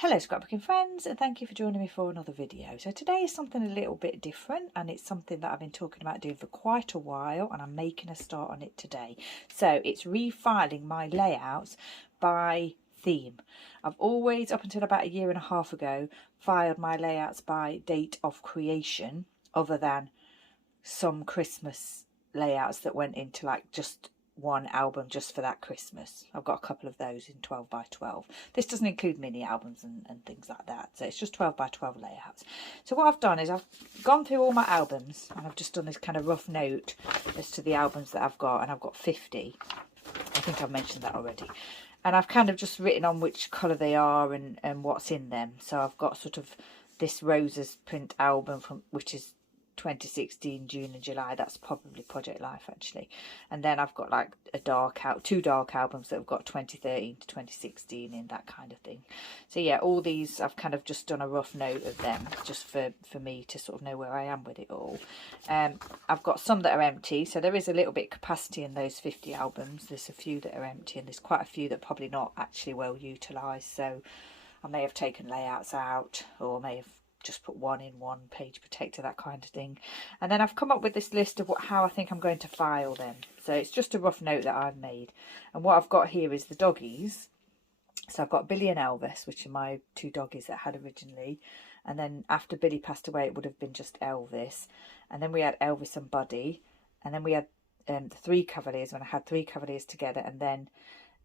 Hello scrapbooking friends, and thank you for joining me for another video. So today is something a little bit different, and it's something that I've been talking about doing for quite a while, and I'm making a start on it today. So it's refiling my layouts by theme. I've always, up until about a year and a half ago, filed my layouts by date of creation, other than some Christmas layouts that went into like just one album just for that Christmas. I've got a couple of those in 12 by 12. This doesn't include mini albums and things like that, so it's just 12 by 12 layouts. So what I've done is I've gone through all my albums and I've just done this kind of rough note as to the albums that I've got, and I've got 50. I think I've mentioned that already. And I've kind of just written on which colour they are and what's in them. So I've got sort of this Roses print album from which is 2016 June and July. That's probably Project Life actually. And then I've got like two dark albums that have got 2013 to 2016 in, that kind of thing. So yeah, all these I've kind of just done a rough note of them just for me to sort of know where I am with it all. I've got some that are empty, so there is a little bit capacity in those 50 albums. There's a few that are empty, and there's quite a few that are probably not actually well utilised, so I may have taken layouts out, or may have just put one in one, page protector, that kind of thing. And then I've come up with this list of how I think I'm going to file them. So it's just a rough note that I've made. And what I've got here is the doggies. So I've got Billy and Elvis, which are my two doggies that I had originally. And then after Billy passed away, it would have been just Elvis. And then we had Elvis and Buddy. And then we had the three Cavaliers, when I had three Cavaliers together. And then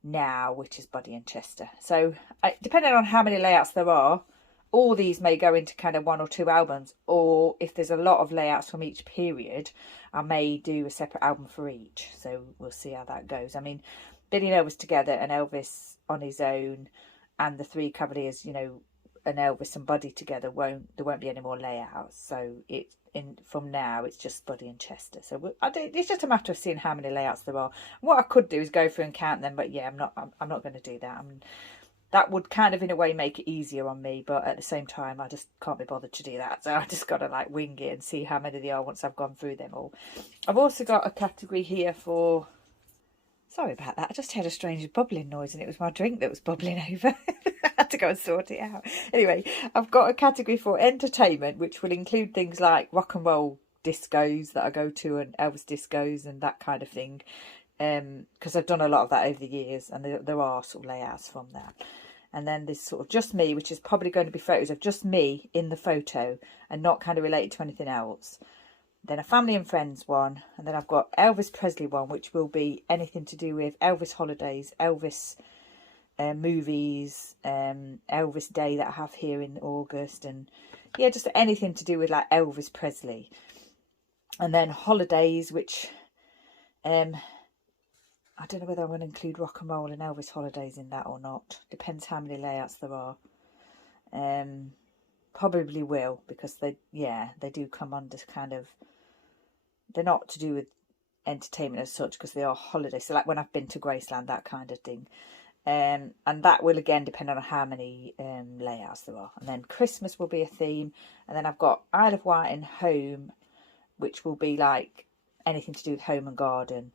now, which is Buddy and Chester. So depending on how many layouts there are, all these may go into kind of one or two albums, or if there's a lot of layouts from each period, I may do a separate album for each. So we'll see how that goes. I mean, Billy and Elvis together and Elvis on his own, and the three Cavaliers, you know, and Elvis and Buddy together, there won't be any more layouts. So from now it's just Buddy and Chester. So it's just a matter of seeing how many layouts there are. What I could do is go through and count them, but yeah, I'm not going to do that. That would kind of in a way make it easier on me, but at the same time I just can't be bothered to do that, so I just got to like wing it and see how many there are once I've gone through them all. I've also got a category here for, sorry about that, I just heard a strange bubbling noise and it was my drink that was bubbling over. I had to go and sort it out. Anyway, I've got a category for entertainment, which will include things like rock and roll discos that I go to, and Elvis discos and that kind of thing, because I've done a lot of that over the years, and there are sort of layouts from that. And then there's sort of just me, which is probably going to be photos of just me in the photo and not kind of related to anything else. Then a family and friends one. And then I've got Elvis Presley one, which will be anything to do with Elvis holidays, Elvis movies, Elvis Day that I have here in August. And yeah, just anything to do with like Elvis Presley. And then holidays, which I don't know whether I'm going to include rock and roll and Elvis holidays in that or not. Depends how many layouts there are. Probably will, because they do come under kind of, they're not to do with entertainment as such, because they are holidays. So like when I've been to Graceland, that kind of thing. And that will again depend on how many layouts there are. And then Christmas will be a theme. And then I've got Isle of Wight and home, which will be like anything to do with home and garden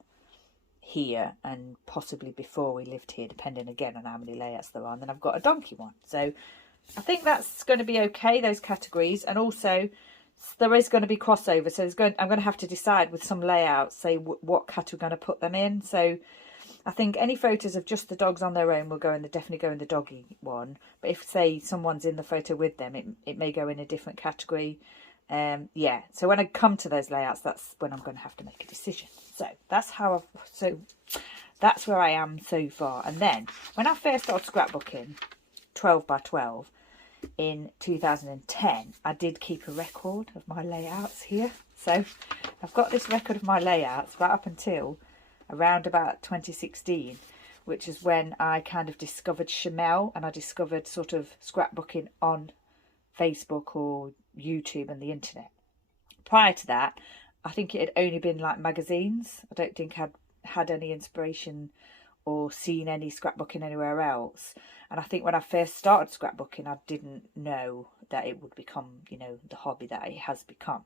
here, and possibly before we lived here, depending again on how many layouts there are. And then I've got a donkey one. So I think that's going to be okay, those categories. And also there is going to be crossover, so I'm going to have to decide with some layouts, say what category we're going to put them in. So I think any photos of just the dogs on their own will definitely go in the doggy one, but if say someone's in the photo with them, it may go in a different category. Yeah, so when I come to those layouts, that's when I'm going to have to make a decision. So that's where I am so far. And then when I first started scrapbooking 12 by 12 in 2010, I did keep a record of my layouts here. So I've got this record of my layouts right up until around about 2016, which is when I kind of discovered Chamel, and I discovered sort of scrapbooking on Facebook or YouTube and the internet. Prior to that, I think it had only been like magazines. I don't think I'd had any inspiration or seen any scrapbooking anywhere else. And I think when I first started scrapbooking, I didn't know that it would become, you know, the hobby that it has become.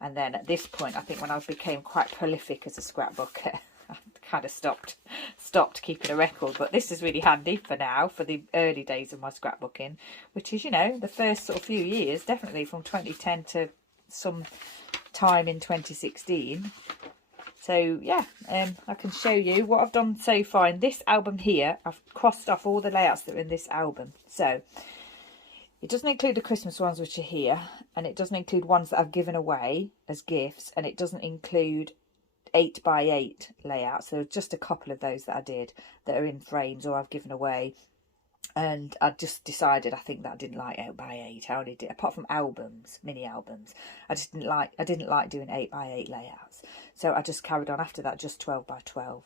And then at this point, I think when I became quite prolific as a scrapbooker, I kind of stopped keeping a record, but this is really handy for now, for the early days of my scrapbooking, which is, you know, the first sort of few years, definitely from 2010 to some time in 2016. So yeah, I can show you what I've done so far in this album here. I've crossed off all the layouts that are in this album. So it doesn't include the Christmas ones, which are here, and it doesn't include ones that I've given away as gifts, and it doesn't include 8x8 layouts. So there's just a couple of those that I did that are in frames or I've given away. And I just decided, I think, that I didn't like 8x8. I only did, apart from albums, mini albums, I didn't like doing 8x8 layouts. So I just carried on after that, just 12x12.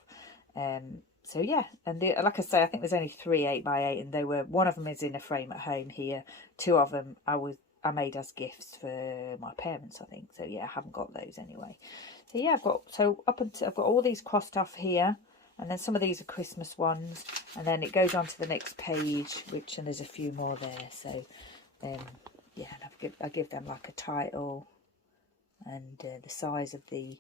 So yeah, and like I say, I think there's only 3 8x8, and they were, one of them is in a frame at home here. 2 of them I made as gifts for my parents, I think. So yeah, I haven't got those anyway. So yeah, I've got all these crossed off here. And then some of these are Christmas ones, and then it goes on to the next page, and there's a few more there. So, yeah, and I give them like a title, and the size of the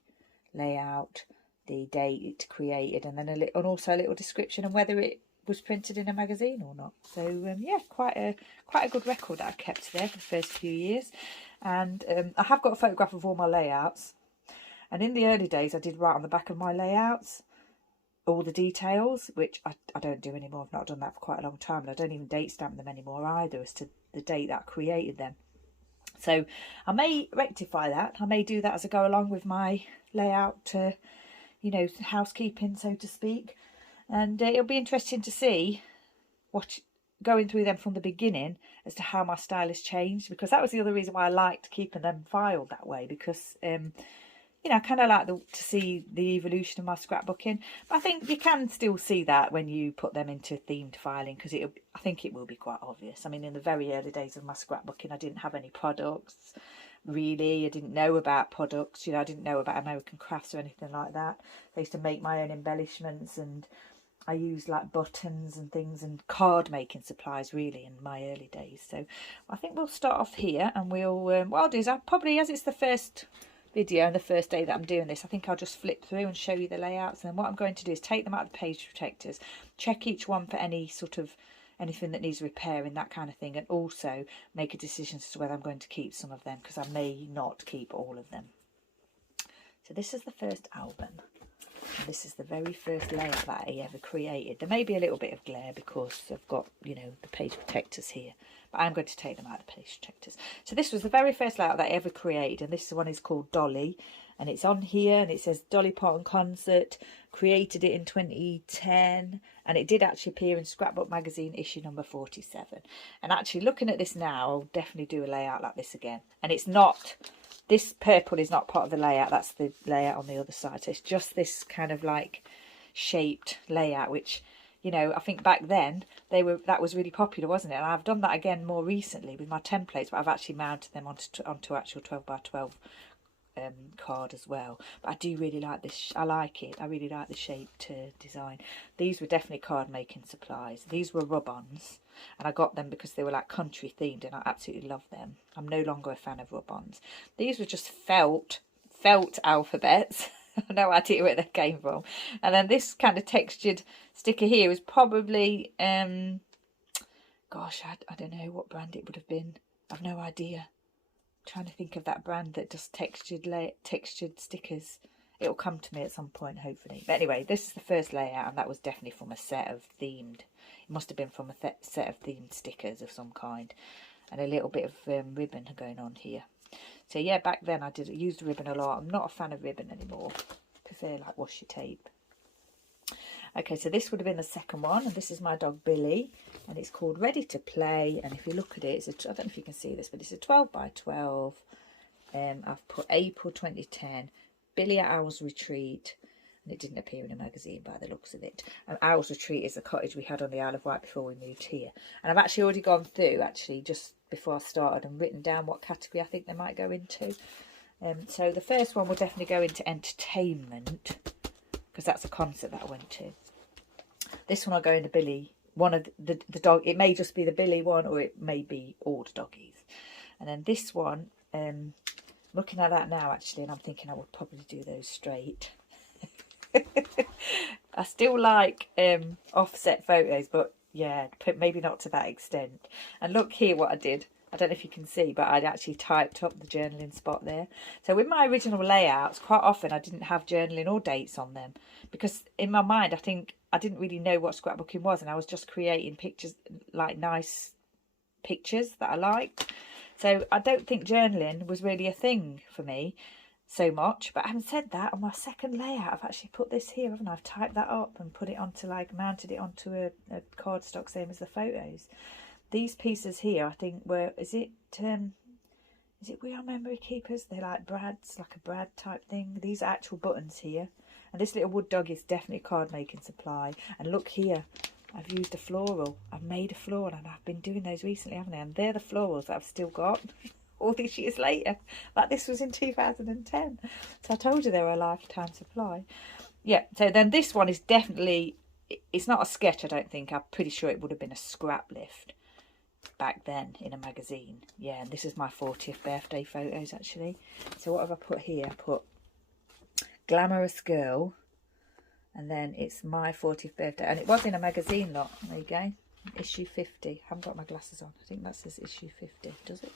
layout, the date created, and then and also a little description and whether it was printed in a magazine or not. So yeah, quite a good record that I kept there for the first few years. And I have got a photograph of all my layouts. And in the early days, I did write on the back of my layouts all the details, which I don't do anymore. I've not done that for quite a long time, and I don't even date stamp them anymore either as to the date that I created them. So I may rectify that. I may do that as I go along with my layout, you know, housekeeping, so to speak. And it'll be interesting to see going through them from the beginning as to how my style has changed, because that was the other reason why I liked keeping them filed that way, because you know, I kind of like to see the evolution of my scrapbooking. But I think you can still see that when you put them into themed filing, because I think it will be quite obvious. I mean, in the very early days of my scrapbooking, I didn't have any products, really. I didn't know about products, you know, I didn't know about American crafts or anything like that. I used to make my own embellishments, and I used like buttons and things and card making supplies really in my early days. So I think we'll start off here, and we'll, what I'll do is I'll probably, as it's the first video and the first day that I'm doing this, I think I'll just flip through and show you the layouts. And then what I'm going to do is take them out of the page protectors, check each one for any sort of anything that needs repairing, that kind of thing, and also make a decision as to whether I'm going to keep some of them, because I may not keep all of them. So this is the first album, and this is the very first layout that I ever created. There may be a little bit of glare because I've got, you know, the page protectors here, but I'm going to take them out of the page protectors. So this was the very first layout that I ever created, and this one is called Dolly, and it's on here, and it says Dolly Parton Concert, created it in 2010, and it did actually appear in Scrapbook magazine issue number 47. And actually looking at this now, I'll definitely do a layout like this again. And it's not, this purple is not part of the layout, that's the layout on the other side. So it's just this kind of like shaped layout, which, you know, I think back then that was really popular, wasn't it? And I've done that again more recently with my templates, but I've actually mounted them onto actual 12x12 card as well. But I do really like this. I like it. I really like the shaped design. These were definitely card making supplies. These were rub-ons, and I got them because they were like country themed, and I absolutely love them. I'm no longer a fan of rub-ons. These were just felt alphabets. I have no idea where they came from. And then this kind of textured sticker here is probably gosh, I don't know what brand it would have been. I've no idea. I'm trying to think of that brand that does textured stickers. It'll come to me at some point, hopefully. But anyway, this is the first layout, and that was definitely from a set of themed. It must have been from a set of themed stickers of some kind, and a little bit of ribbon going on here. So yeah, back then I used ribbon a lot. I'm not a fan of ribbon anymore. I prefer like washi tape. Okay, so this would have been the second one, and this is my dog Billy, and it's called Ready to Play. And if you look at it, I don't know if you can see this, but it's a 12x12. I've put April 2010, Billy at Owl's Retreat, and it didn't appear in a magazine by the looks of it. And Owl's Retreat is a cottage we had on the Isle of Wight before we moved here. And I've actually already gone through, just before I started, and written down what category I think they might go into. So the first one will definitely go into entertainment, because that's a concert that I went to. This one I'll go into Billy, one of the dog. It may just be the Billy one, or it may be all the doggies. And then this one, looking at that now actually, and I'm thinking I would probably do those straight. I still like offset photos, but yeah, maybe not to that extent. And look here what I did. I don't know if you can see, but I'd actually typed up the journaling spot there. So with my original layouts, quite often I didn't have journaling or dates on them, because in my mind I think I didn't really know what scrapbooking was, and I was just creating pictures, like nice pictures that I liked. So I don't think journaling was really a thing for me so much. But having said that, on my second layout I've actually put this here, haven't I? I've typed that up and put it onto, like, mounted it onto a cardstock, same as the photos. These pieces here, I think, were, is it We Are Memory Keepers? They're like brads, like a brad type thing. These are actual buttons here. And this little wood dog is definitely a card making supply. And look here, I've used a floral. I've made a floral, and I've been doing those recently, haven't I? And they're the florals that I've still got all these years later. Like, this was in 2010. So I told you they were a lifetime supply. Yeah, so then this one is definitely, it's not a sketch, I don't think. I'm pretty sure it would have been a scrap lift back then in a magazine. Yeah, and this is my 40th birthday photos, actually. So what have I put here? I put Glamorous Girl, and then it's my 40th birthday, and it was in a magazine lot. There you go, issue 50. I haven't got my glasses on. I think that says issue 50, does it?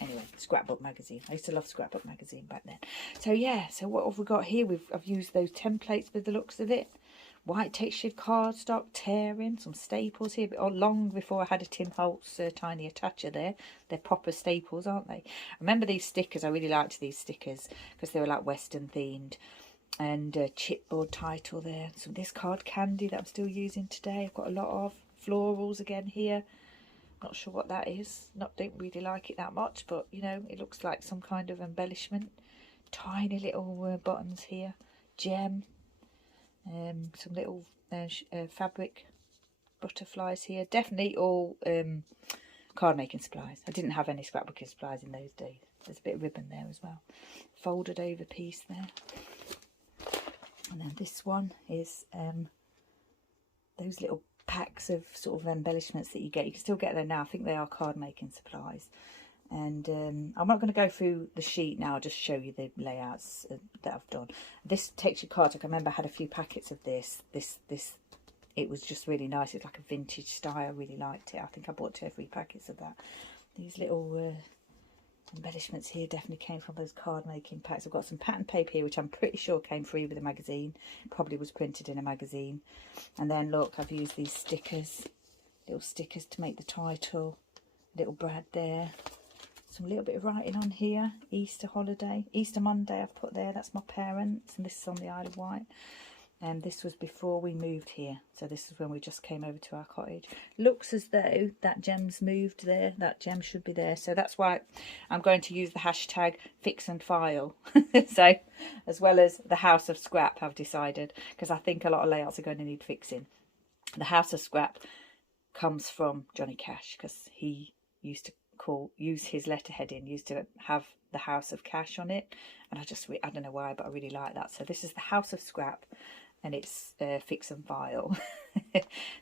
Anyway, scrapbook magazine. I used to love scrapbook magazine back then. So yeah, so what have we got here? I've used those templates with the looks of it. White textured cardstock, tearing, some staples here, but long before I had a Tim Holtz tiny attacher there. They're proper staples, aren't they? I remember these stickers. I really liked these stickers because they were like Western themed. And chipboard title there. Some of this card candy that I'm still using today. I've got a lot of florals again here. Not sure what that is. Don't really like it that much, but you know, it looks like some kind of embellishment. Tiny little buttons here. Gem. Some little fabric butterflies here. Definitely all card making supplies. I didn't have any scrapbooking supplies in those days. There's a bit of ribbon there as well. Folded over piece there. And then this one is those little packs of sort of embellishments that you get. You can still get them now. I think they are card making supplies. And I'm not going to go through the sheet now. I'll just show you the layouts that I've done. This textured cardstock, I remember I had a few packets of this. It was just really nice. It's like a vintage style. I really liked it. I think I bought 2 or 3 packets of that. These little embellishments here definitely came from those card making packs. I've got some pattern paper here, which I'm pretty sure came free with a magazine. Probably was printed in a magazine. And then look, I've used these stickers, little stickers to make the title. Little brad there. Some little bit of writing on here. Easter holiday, Easter Monday I've put there. That's my parents, and this is on the Isle of Wight. And this was before we moved here, so this is when we just came over to our cottage. Looks as though that gem's moved there. That gem should be there, so that's why I'm going to use the hashtag fix and file. So, as well as the House of Scrap, I've decided, because I think a lot of layouts are going to need fixing. The House of Scrap comes from Johnny Cash, because he used to use his letterheading, used to have the House of Cash on it, and I don't know why, but I really like that. So this is the House of Scrap, and it's fix and file.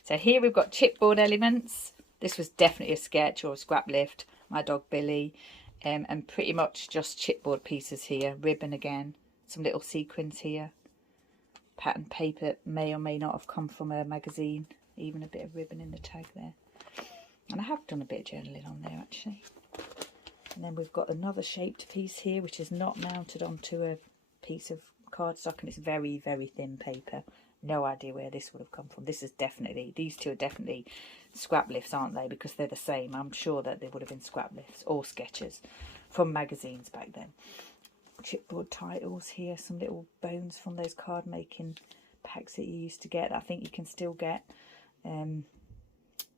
So here we've got chipboard elements. This was definitely a sketch or a scrap lift. My dog Billy, and pretty much just chipboard pieces here. Ribbon again, some little sequins here. Pattern paper may or may not have come from a magazine. Even a bit of ribbon in the tag there. And I have done a bit of journaling on there, actually. And then we've got another shaped piece here, which is not mounted onto a piece of cardstock, and it's very, very thin paper. No idea where this would have come from. This is definitely, these two are definitely scrap lifts, aren't they? Because they're the same. I'm sure that they would have been scrap lifts or sketches from magazines back then. Chipboard titles here, some little bones from those card making packs that you used to get. I think you can still get.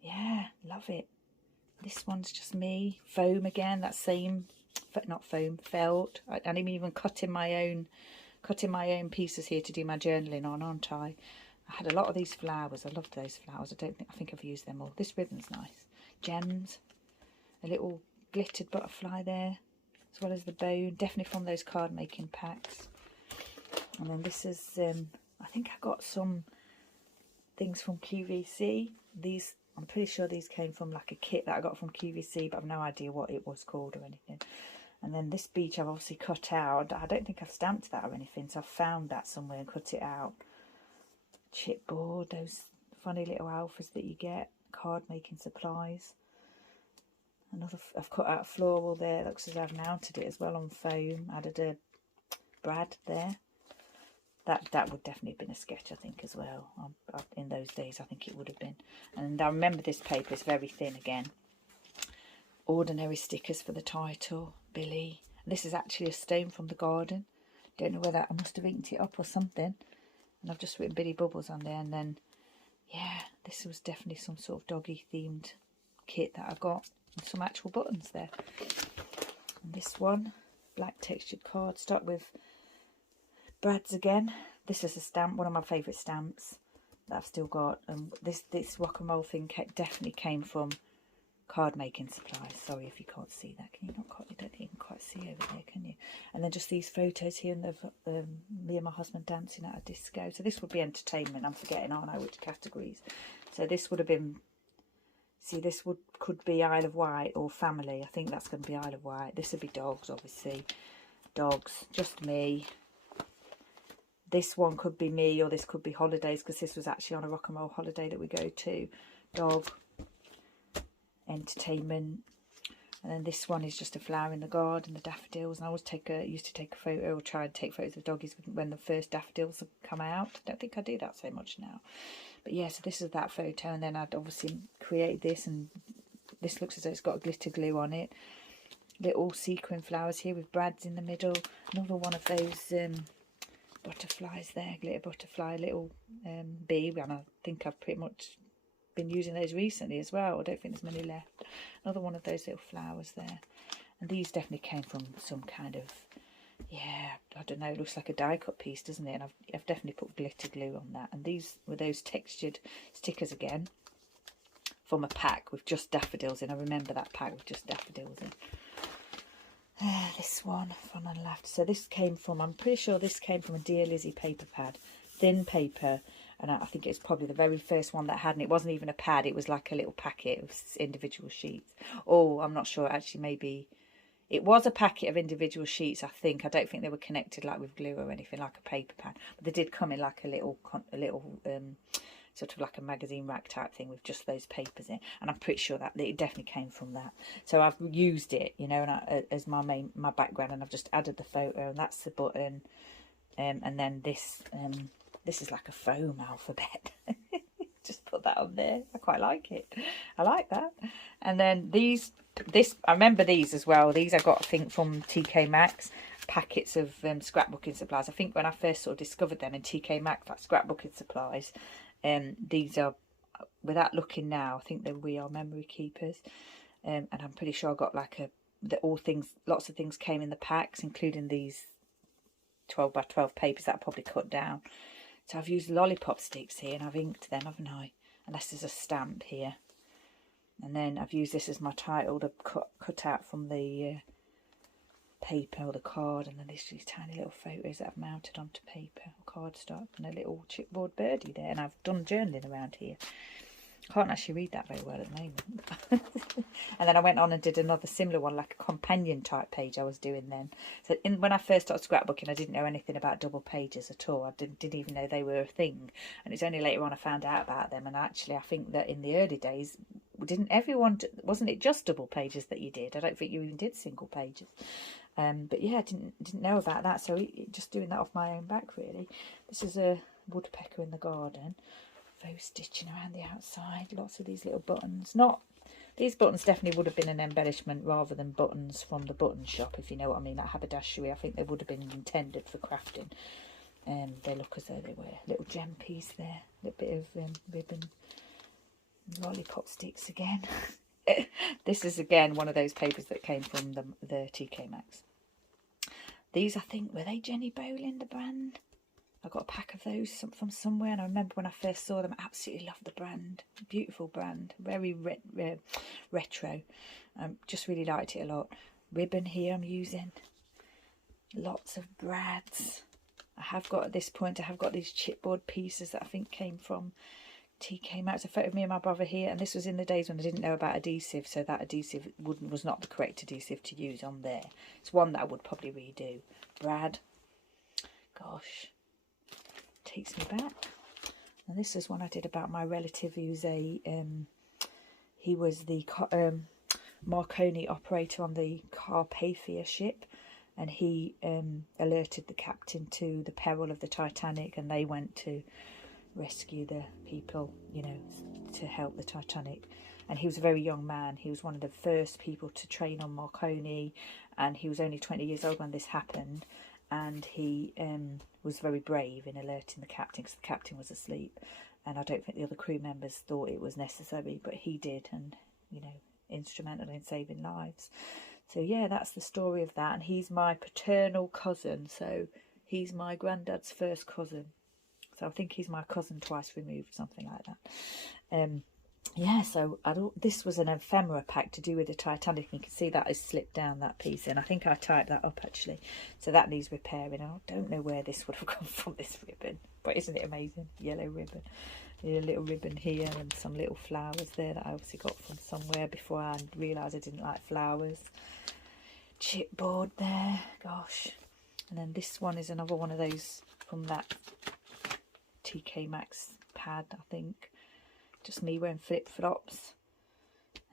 Yeah, love it. This one's just me. Foam again, that same, not foam, felt. I'm even cutting my own pieces here to do my journaling on, aren't I? I had a lot of these flowers. I loved those flowers. I think I've used them all. This ribbon's nice. Gems. A little glittered butterfly there, as well as the bone. Definitely from those card making packs. And then this is, I think I got some things from QVC. These, I'm pretty sure these came from like a kit that I got from QVC, but I've no idea what it was called or anything. And then this beach I've obviously cut out. I don't think I've stamped that or anything, so I've found that somewhere and cut it out. chipboard, those funny little alphas that you get, card making supplies. Another, I've cut out a floral there, looks as though I've mounted it as well on foam, added a brad there. That would definitely have been a sketch, I think, as well. In those days, I think it would have been. And I remember this paper is very thin again. Ordinary stickers for the title, Billy. This is actually a stone from the garden. Don't know whether I must have inked it up or something. And I've just written Billy Bubbles on there. And then, yeah, this was definitely some sort of doggy themed kit that I got. And some actual buttons there. And this one, black textured cardstock with brads again. This is a stamp, one of my favourite stamps that I've still got. And this rock and roll thing definitely came from card making supplies. Sorry if you can't see that. Can you not quite? You don't even quite see over there, can you? And then just these photos here of me and my husband dancing at a disco. So this would be entertainment. I'm forgetting, aren't I, which categories. So this would have been, see, this could be Isle of Wight or family. I think that's going to be Isle of Wight. This would be dogs, obviously. Dogs, just me. This one could be me, or this could be holidays, because this was actually on a rock and roll holiday that we go to. Dog, entertainment. And then this one is just a flower in the garden, the daffodils. And I always used to take a photo, or try and take photos of doggies when the first daffodils have come out. I don't think I do that so much now. But yeah, so this is that photo. And then I'd obviously create this, and this looks as though it's got glitter glue on it. Little sequin flowers here with brads in the middle. Another one of those butterflies there, glitter butterfly, little bee. And I think I've pretty much been using those recently as well. I don't think there's many left. Another one of those little flowers there. And these definitely came from some kind of, yeah, I don't know, it looks like a die cut piece, doesn't it? And I've definitely put glitter glue on that. And these were those textured stickers again from a pack with just daffodils in. I remember that pack with just daffodils in. This one from on the left. So this came from, I'm pretty sure this came from a Dear Lizzie paper pad. Thin paper. And I think it's probably the very first one that had, and it wasn't even a pad, it was like a little packet of individual sheets. Oh, I'm not sure, actually, maybe it was a packet of individual sheets, I think. I don't think they were connected like with glue or anything, like a paper pad. But they did come in like a little sort of like a magazine rack type thing with just those papers in. And I'm pretty sure that it definitely came from that. So I've used it, you know, and as my background, and I've just added the photo, and that's the button. And then this is like a foam alphabet. Just put that on there. I quite like it. I like that. And then I remember these as well. These I got, I think, from TK Maxx. Packets of scrapbooking supplies. I think when I first sort of discovered them in TK Maxx, like scrapbooking supplies, these are, without looking now, I think that we are memory keepers. And I'm pretty sure I got like lots of things came in the packs, including these 12 by 12 papers that I probably cut down. So I've used lollipop sticks here, and I've inked them, haven't I? And this is a stamp here. And then I've used this as my title to cut out from the paper or the card. And then these tiny little photos that I've mounted onto paper or cardstock, and a little chipboard birdie there. And I've done journaling around here. Can't actually read that very well at the moment. And then I went on and did another similar one, like a companion type page I was doing then. So when I first started scrapbooking, I didn't know anything about double pages at all. I didn't even know they were a thing. And it's only later on I found out about them. And actually, I think that in the early days, wasn't it just double pages that you did? I don't think you even did single pages. But yeah, I didn't know about that. So just doing that off my own back, really. This is a woodpecker in the garden. Faux stitching around the outside, lots of these little buttons. These buttons definitely would have been an embellishment rather than buttons from the button shop, if you know what I mean, like haberdashery. I think they would have been intended for crafting. They look as though they were. Little gem piece there, a little bit of ribbon, lollipop sticks again. This is again one of those papers that came from the TK Maxx. These, I think, were they Jenny Bolin, the brand? I got a pack of those from somewhere, and I remember when I first saw them, I absolutely loved the brand. Beautiful brand, very retro. Just really liked it a lot. Ribbon here I'm using. Lots of brads. I have got, at this point, I have got these chipboard pieces that I think came from TK Maxx. A photo of me and my brother here, and this was in the days when I didn't know about adhesive, so that adhesive was not the correct adhesive to use on there. It's one that I would probably redo. Brad. Gosh. Takes me back. And this is one I did about my relative who's a he was the Marconi operator on the Carpathia ship, and he alerted the captain to the peril of the Titanic, and they went to rescue the people, you know, to help the Titanic. And he was a very young man. He was one of the first people to train on Marconi, and he was only 20 years old when this happened. And he was very brave in alerting the captain, because the captain was asleep, and I don't think the other crew members thought it was necessary, but he did, and, you know, instrumental in saving lives. So yeah, that's the story of that. And he's my paternal cousin, so he's my granddad's first cousin. So I think he's my cousin twice removed, something like that. Yeah, so this was an ephemera pack to do with the Titanic. You can see that has slipped down, that piece, and I think I typed that up actually. So that needs repairing. I don't know where this would have come from, this ribbon, but isn't it amazing? Yellow ribbon. A little ribbon here and some little flowers there that I obviously got from somewhere before I realised I didn't like flowers. Chipboard there, gosh. And then this one is another one of those from that TK Maxx pad, I think. Just me wearing flip-flops.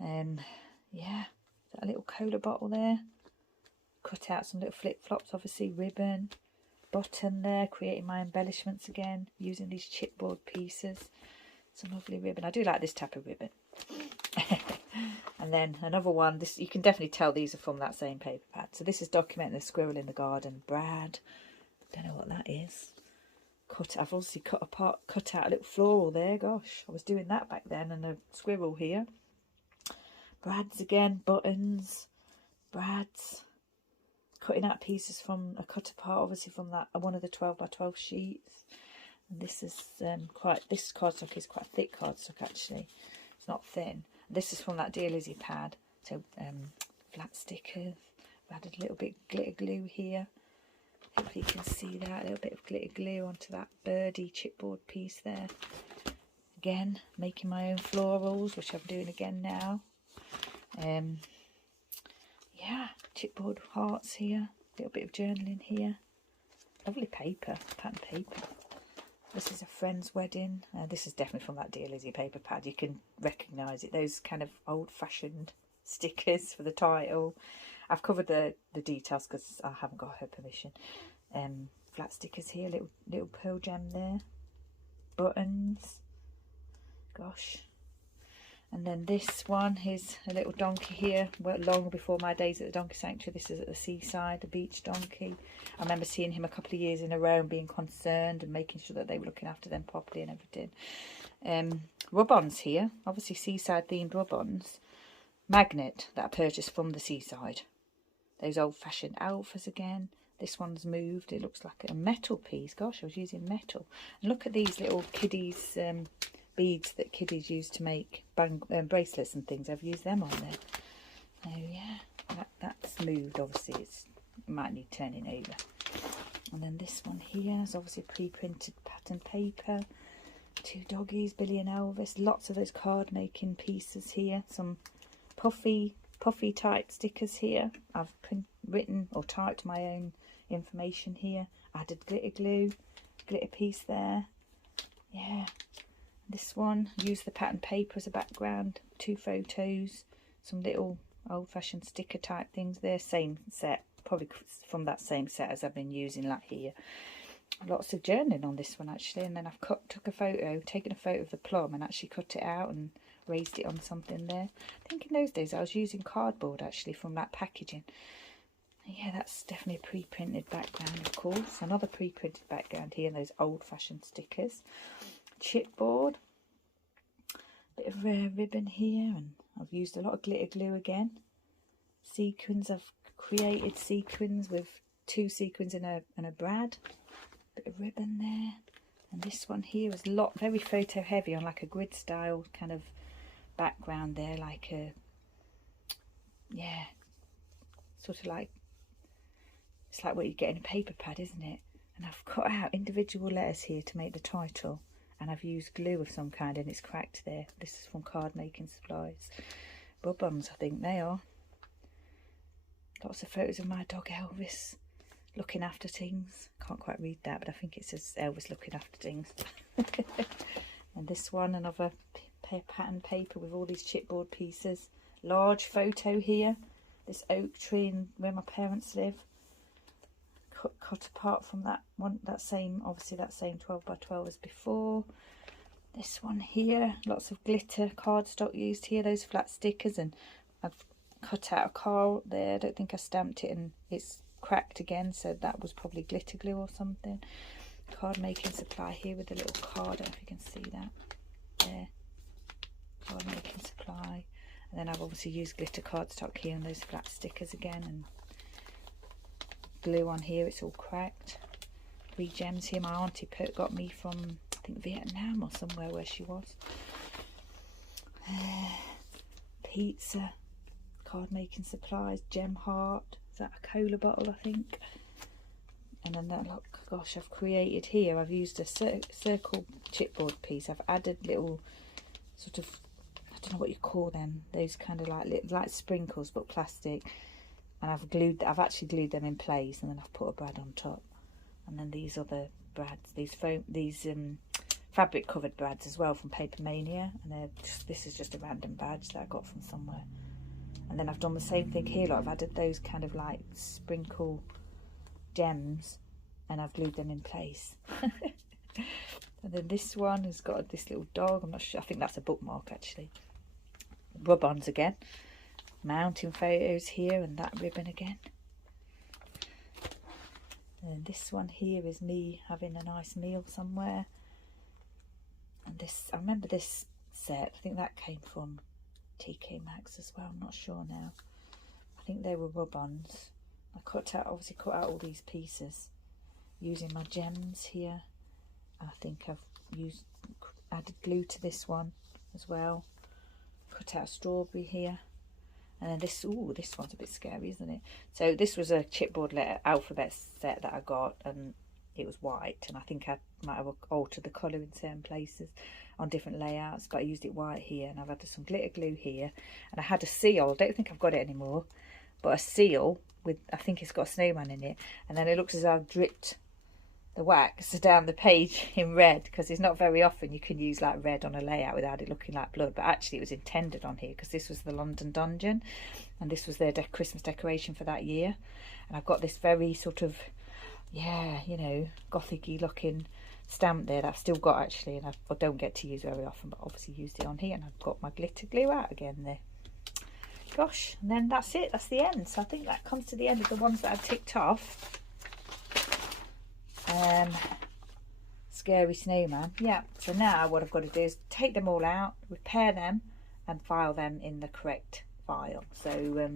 Yeah, that little cola bottle there. Cut out some little flip-flops, obviously, ribbon. Button there, creating my embellishments again, using these chipboard pieces. Some lovely ribbon. I do like this type of ribbon. And then another one, this you can definitely tell these are from that same paper pad. So this is documenting the squirrel in the garden. Brad, don't know what that is. I've obviously cut out a little floral there. Gosh, I was doing that back then, and a squirrel here. Brad's again, buttons. Brad's cutting out pieces from a cut apart, obviously from that one of the 12 by 12 sheets. And this is this cardstock is quite thick cardstock actually. It's not thin. This is from that Dear Lizzie pad. So flat stickers. I've added a little bit of glitter glue here. Hopefully you can see that, a little bit of glitter glue onto that birdie chipboard piece there. Again, making my own florals, which I'm doing again now. Yeah, chipboard hearts here, a little bit of journaling here. Lovely paper, pattern paper. This is a friend's wedding. This is definitely from that Dear Lizzie paper pad. You can recognise it, those kind of old-fashioned stickers for the title. I've covered the details because I haven't got her permission. Flat stickers here, little pearl gem there. Buttons. Gosh. And then this one is a little donkey here. Well, long before my days at the Donkey Sanctuary. This is at the seaside, the beach donkey. I remember seeing him a couple of years in a row and being concerned and making sure that they were looking after them properly and everything. Rub-ons here. Obviously seaside themed rub-ons. Magnet that I purchased from the seaside. Those old-fashioned alphas again. This one's moved. It looks like a metal piece. Gosh, I was using metal. And look at these little kiddies beads that kiddies use to make bracelets and things. I've used them on there. Oh yeah, that's moved. Obviously, it might need turning over. And then this one here is obviously pre-printed pattern paper. Two doggies, Billy and Elvis. Lots of those card making pieces here. Some puffy type stickers here. I've written or typed my own information here. Added glitter glue, glitter piece there. Yeah, this one used the pattern paper as a background. Two photos, some little old-fashioned sticker type things there. Same set, probably from that same set as I've been using, like here. Lots of journaling on this one actually. And then I've taken a photo of the plum and actually cut it out and raised it on something there. I think in those days I was using cardboard actually from that packaging. Yeah, that's definitely a pre-printed background, of course. Another pre-printed background here, and those old-fashioned stickers. Chipboard. Bit of ribbon here, and I've used a lot of glitter glue again. Sequins. I've created sequins with two sequins and a brad. Bit of ribbon there. And this one here is very photo heavy on like a grid style kind of background there, like a, yeah, sort of like, it's like what you get in a paper pad, isn't it? And I've cut out individual letters here to make the title, and I've used glue of some kind and it's cracked there. This is from Card Making Supplies. Rub-ons, I think they are. Lots of photos of my dog Elvis. looking after things. Can't quite read that, but I think it says Elvis looking after things. And this one, another pattern paper with all these chipboard pieces. Large photo here. This oak tree in where my parents live. Cut apart from that one, obviously that same 12 by 12 as before. This one here, lots of glitter cardstock used here, those flat stickers, and I've cut out a car there. I don't think I stamped it and it's cracked again, so that was probably glitter glue or something. Card making supply here with a little card, I don't know if you can see that there. Card making supply, and then I've obviously used glitter cardstock here and those flat stickers again, and glue on here, it's all cracked. 3 gems here my auntie got me from, I think, Vietnam or somewhere where she was. Pizza, card making supplies, gem heart, is that a cola bottle I think? And then that, look, gosh, I've created here, I've used a circle chipboard piece. I've added little sort of, I don't know what you call them, those kind of like sprinkles but plastic. And I've actually glued them in place, and then I've put a brad on top. And then these other brads, these fabric covered brads as well from Paper Mania, and this is just a random badge that I got from somewhere. And then I've done the same thing here, like I've added those kind of like sprinkle gems, and I've glued them in place. And then this one has got this little dog, I'm not sure, I think that's a bookmark actually. Rub-ons again. Mountain photos here, and that ribbon again. And this one here is me having a nice meal somewhere. And this, I remember this set, I think that came from TK Maxx as well, I'm not sure now. I think they were rub-ons. I obviously cut out all these pieces using my gems here. I think I've added glue to this one as well. Cut out a strawberry here. And then this one's a bit scary, isn't it? So this was a chipboard letter alphabet set that I got, and it was white, and I think I might have altered the colour in certain places on different layouts, but I used it white here, and I've added some glitter glue here, and I had a seal, I don't think I've got it anymore, but a seal with, I think it's got a snowman in it, and then it looks as though I've dripped the wax down the page in red, because it's not very often you can use like red on a layout without it looking like blood, but actually it was intended on here because this was the London Dungeon and this was their Christmas decoration for that year. And I've got this very sort of, yeah, you know, gothic-y looking stamp there that I've still got actually, and I don't get to use very often, but obviously used it on here. And I've got my glitter glue out again there. Gosh, and then that's it, that's the end. So I think that comes to the end of the ones that I've ticked off. Scary snowman. Yeah, so now what I've got to do is take them all out, repair them and file them in the correct file. So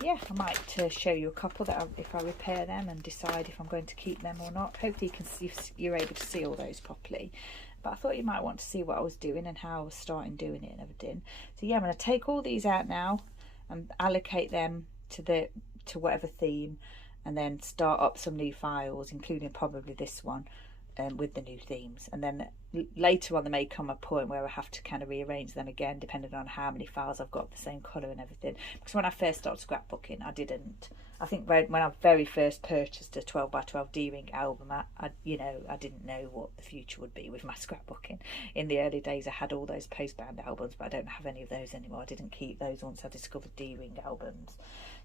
yeah, I might show you a couple that if I repair them and decide if I'm going to keep them or not. Hopefully you can see, you're able to see all those properly, but I thought you might want to see what I was doing and how I was starting doing it and everything. So yeah, I'm going to take all these out now and allocate them to whatever theme, and then start up some new files, including probably this one, with the new themes. And then later on there may come a point where I have to kind of rearrange them again, depending on how many files I've got the same colour and everything. Because when I first started scrapbooking, I think when I very first purchased a 12 by 12 D-ring album, I didn't know what the future would be with my scrapbooking. In the early days I had all those postbound albums, but I don't have any of those anymore. I didn't keep those once I discovered D-ring albums.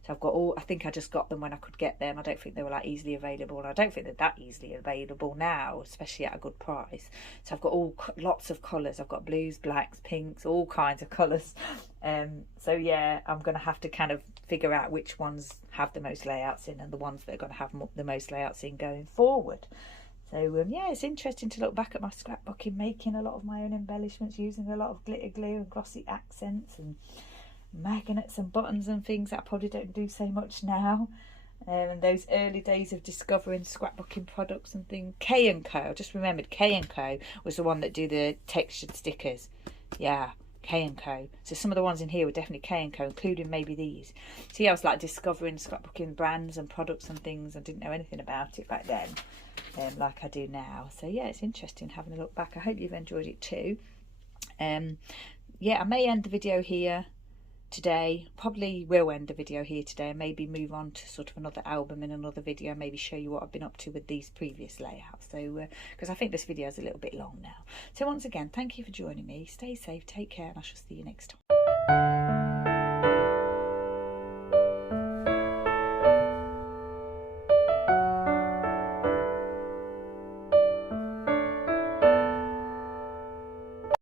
So I've got all, I think I just got them when I could get them. I don't think they were like easily available, and I don't think they're that easily available now, especially at a good price. So I've got lots of colours. I've got blues, blacks, pinks, all kinds of colours. So yeah, I'm going to have to kind of figure out which ones have the most layouts in and the ones that are going to have the most layouts in going forward. So yeah, it's interesting to look back at my scrapbooking, making a lot of my own embellishments, using a lot of glitter glue and glossy accents and magnets and buttons and things that I probably don't do so much now. And those early days of discovering scrapbooking products and things. K&Co, I just remembered K&Co was the one that do the textured stickers. Yeah, K&Co. So some of the ones in here were definitely K&Co, including maybe these. So yeah, I was like discovering scrapbooking brands and products and things. I didn't know anything about it back then, like I do now. So yeah, it's interesting having a look back. I hope you've enjoyed it too. Yeah, I may end the video here. today. Probably will end the video here today and maybe move on to sort of another album in another video, maybe show you what I've been up to with these previous layouts. So because I think this video is a little bit long now. So once again, thank you for joining me. Stay safe, take care, and I shall see you next time.